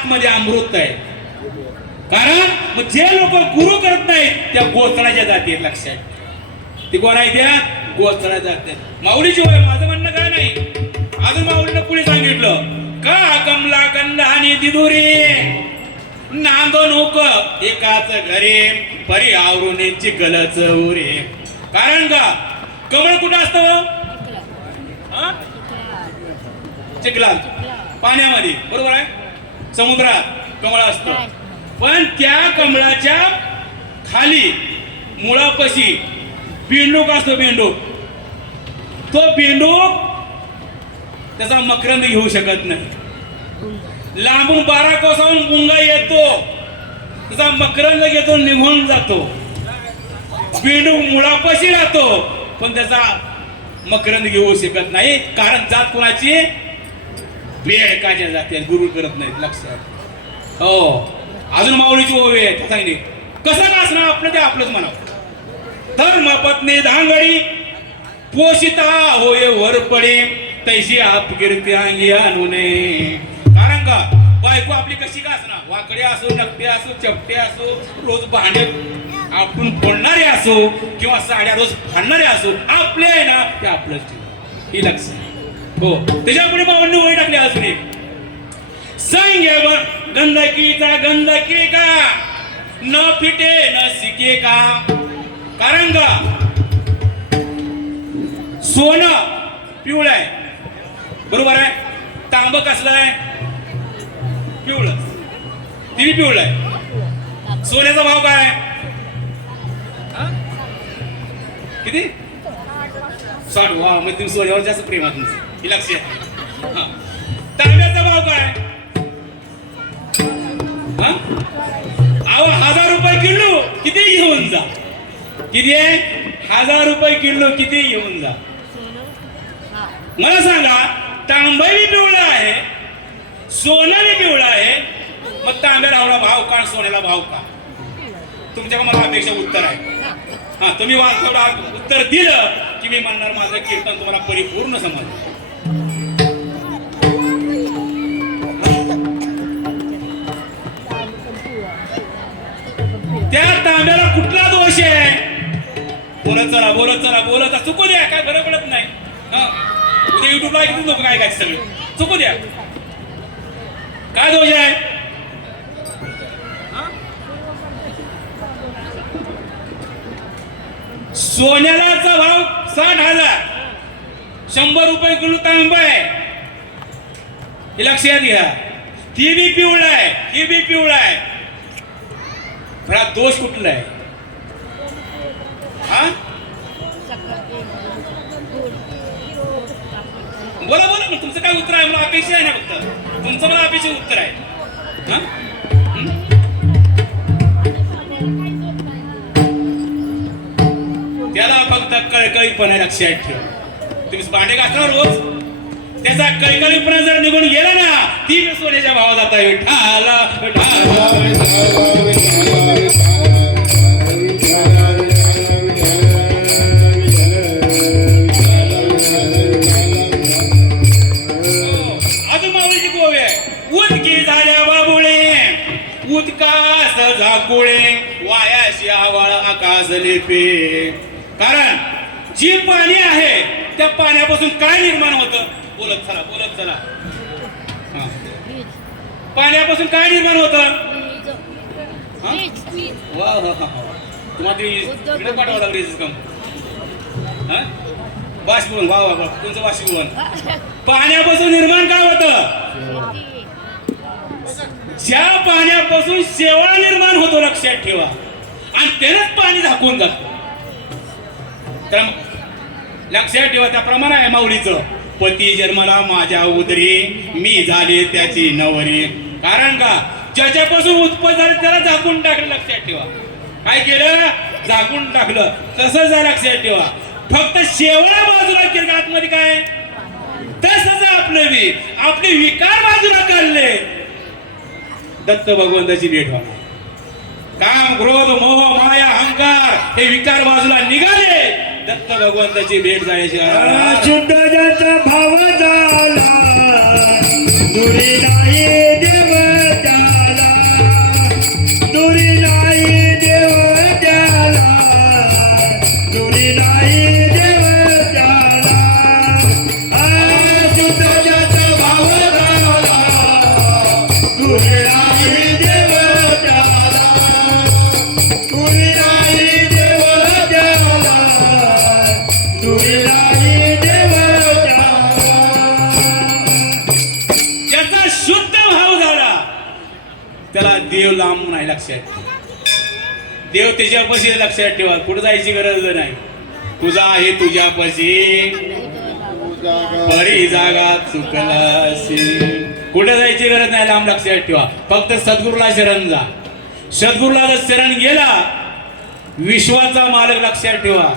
आतमध्ये अमृत आहे. कारण मग जे लोक गुरु करत नाहीत त्या गोचडाच्या जाती लक्षात ती कोण आहे त्या? गोचडा जातात माऊलीची होय माझं म्हणणं काय नाही. अजून माऊलीनं पुढे सांगितलं का कमला कंद आणि दिदुरी? नांदो नोक एकाच घरी परी आवरून चिखलच उरे. कारण का? कमळ कुठं असतं हा? चिखलात. पाण्यामध्ये. बरोबर आहे? समुद्रात कमळ असतं. पण त्या कमळाच्या खाली मुळापाशी बेंडूक असतो बेंडूक तो बेंडूक त्याचा मकरंद घेऊ शकत नाही. लांबून बारा कोसाहून मुंगा येतो. त्याचा मकरंद घेतो निघून जातो. बेंडूक मुळापाशी राहतो पण त्याचा मकरंद घेऊ शकत नाही. कारण जात कोणाची? बेडकाच्या जाते गुरुळ करत नाहीत लक्षात. हो. अजून माऊलीची ओवी आहे सांगितली कसं का असणार आपलं ते आपलंच म्हणा धर्म पत्नी धांगडी पोषिता होय वर पडे तैशी आपकिर्ती अंगी आणू नये. कारण का? बायको आपली कशी का असणार वाकडे असो नकटे असो चपटे असो रोज भांडे आपण फोडणारे असो किंवा साड्या रोज फाडणारे असो आपले आहे ना ते आपलंच ठेव. ही लक्ष हो. त्याच्यापुढे बाबांनी वय टाकली असून एक गंदकीचा गंधकीचा गंधकी का? न फिटे न सिके का? कारण का? सोनं पिवळं आहे. बरोबर आहे? तांब कसलं आहे? पिवळं. तिने पिवळ आहे. सोन्याचा भाव काय हा? किती? साठ. वा मग तुम्ही सोन्यावर जास्त प्रेम आहे तुमचं. लक्ष हा. तांब्याचा भाव काय? हा? अहो हजार रुपये किलो किती घेऊन जा? किती आहे? हजार रुपये किलो किती घेऊन जा? मला सांगा तांबाही पिवळा आहे सोनं पिवळा आहे मग तांब्या रावला भाव का सोन्याला भाव का? तुमच्या मला अपेक्षा उत्तर आहे. हा तुम्ही वाचवलं उत्तर दिलं की मी म्हणणार माझं कीर्तन तुम्हाला परिपूर्ण समजलं. त्या तांब्याला कुठला दोष आहे? बोलत चला बोलत चला बोलत चुकू द्या काय बरं पडत नाही. हा. उद्या युट्यूबला ऐकतील नको काय काय सगळं. चुकू द्या. काय दोष आहे? सोन्याला भाव साठ हजार. शंभर रुपये किलो तांब आहे. हे लक्षात घ्या. ती बी पिवळा आहे. ही बी पिवळा आहे. खरा दोष कुठला आहे? हा? बोला बोला मग तुमचं काय उत्तर आहे? मला अपेक्षा आहे ना फक्त. तुमचं मला अपेक्षा उत्तर आहे. हा? त्याला फक्त कळकळीपणा लक्षात ठेव. तुम्ही भांडे घातला रोज? त्याचा कैकळीपणा जर निघून गेला ना ती सोन्याच्या भावात आता विठाला विठाला आहे. उदकी झाल्या झाकुळे वायाशी आवाळ आकाश लेपे. कारण जी पाणी आहे त्या पाण्यापासून काय निर्माण होतं? बोलत चला बोलत चला. हा. पाण्यापासून काय निर्माण होतं? हा? वा वा वा वा. तुम्हाला ते पाठवा काम हा? वा वा वा. तुमचं बाष्पीभवन? पाण्यापासून निर्माण काय होतं? ज्या पाण्यापासून शेवाळ निर्माण होतो लक्षात ठेवा. आणि त्यानंच पाणी झाकून जातं. तर लक्षात ठेवा त्याप्रमाणे आहे माऊलीचं. पती जन्माला माझ्या उदरी मी झाले त्याची नवरी. कारण का? ज्याच्यापासून उत्पन्न झालं त्याला झाकून टाकलं लक्षात ठेवा. काय केलं? झाकून टाकलं. तसंच आहे लक्षात ठेवा. फक्त शेवळ्या बाजूला केलं आतमध्ये काय? तसंच आपलं बी. आपले विकार बाजूला काढले. दत्त भगवंताची भेट व्हा. काम क्रोध मोह माया अहंकार हे विकार बाजूला निघाले. दत्त भगवंताची भेट जायची. शुद्ध ज्याचा भाव झाला दुरी नाही. लांब लक्षात. देव त्याच्यापाशी लक्षात ठेवा. कुठं जायची गरज नाही. तुझा आहे तुझ्यापाशी. बरी जागा चुकलाशी. कुठे जायची गरज नाही लांब लक्षात ठेवा. फक्त सद्गुरूला शरण जा. सद्गुरूला जर शरण गेला विश्वाचा मालक लक्षात ठेवा.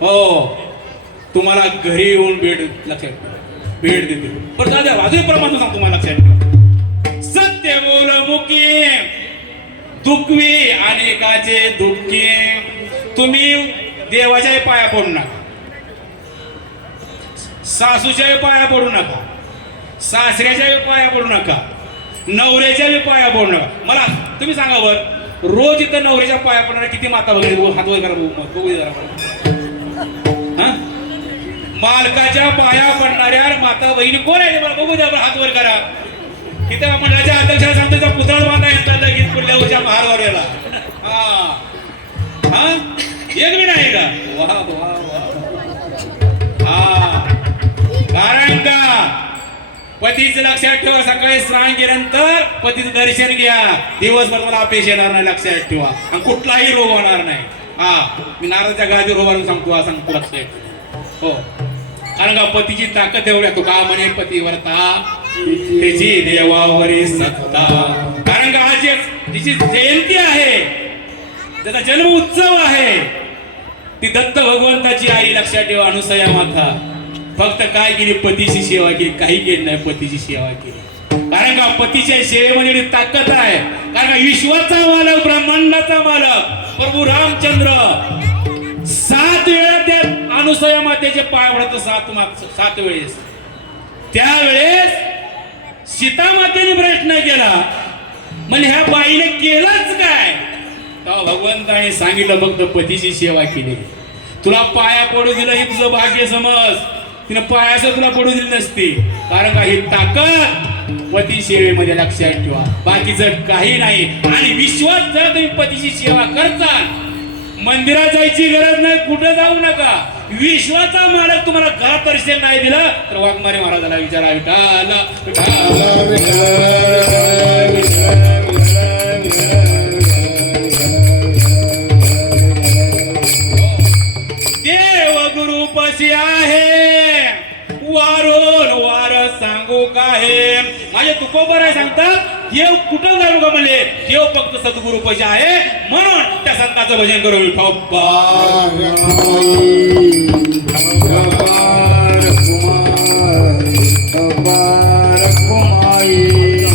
हो. तुम्हाला घरी येऊन भेट लक्षात ठेवा. भेट देते. पण दादा अजून प्रमाण सांग तुम्हाला लक्षात ठेवा. सत्य बोल मुकीम. दुखवी अनेकाचे दुःखी. तुम्ही देवाच्याही पाया पडू नका. सासूच्याही पाया पडू नका. सासऱ्याच्याही पाया पडू नका. नवऱ्याच्याही पाया पडू नका. मला तुम्ही सांगा बर रोज इथं नवऱ्याच्या पाया पडणार किती माता वगैरे हात वगैरे करा बघू, जरा हा? मालकाच्या पाया पडणाऱ्या माता बहिणी कोण आहे मला बघू द्या हात वर करा. तिथं मंडळाच्या अध्यक्षाला सांगतो त्या पुतळा बांधा येतात लगेच पुढल्या वर्षा महार हा. हा? एक मिनिट आहे का? वा वा हा. कारण का? पतीचं लक्षात ठेवा सकाळी स्नान केल्यानंतर पतीचं दर्शन घ्या. दिवसभर मला अपेक्षा येणार नाही लक्षात ठेवा. आणि कुठलाही रोग होणार नाही. हा. मी नारदच्या गादी रोगावरून सांगतो हा सांगतो लक्षात. हो. कारण का पतीची ताकद एवढ्या तो का म्हणे पतीवरता तिची देवावरी सत्ता. कारण का हा तिची जयंती आहे त्याचा जन्म उत्सव आहे. ती दत्त भगवंताची आई लक्षात ठेवा अनुसया माता. फक्त काय केली? पतीची सेवा केली. काही केली नाही पतीची सेवा केली. कारण का पतीच्या सेवेमध्ये ताकद आहे. कारण का विश्वाचा मालक ब्रह्मांडाचा मालक प्रभू रामचंद्र. सात वेळा त्या अनुसया मातेचे पाय पडत सात मा- सात वेळेस. त्यावेळेस सीतामातेने प्रश्न केला म्हणजे ह्या बाईने केलंच काय? भगवंताने सांगितलं फक्त पतीची सेवा केली. तुला पाया पडू दिलं ही तुझं भाग्य समज. तिने पायाचं तुला पडू दिली नसती. कारण का ही ताकद पती सेवेमध्ये लक्षात ठेवा. बाकीचं काही नाही. आणि विश्वास जर तुम्ही पतीची सेवा करता मंदिरात जायची गरज नाही कुठं जाऊ नका. विश्वाचा मालक तुम्हाला का परिचय नाही दिला? तर वाघमारे महाराजाला विचारा विठाला देव गुरु पशी आहे. वारोन वार सांगू काय माझे तुकोबर आहे सांगतात देव कुठं जाणू का म्हणले देव फक्त सद्गुरु पैसे आहे म्हणून त्या संतांचं भजन करू.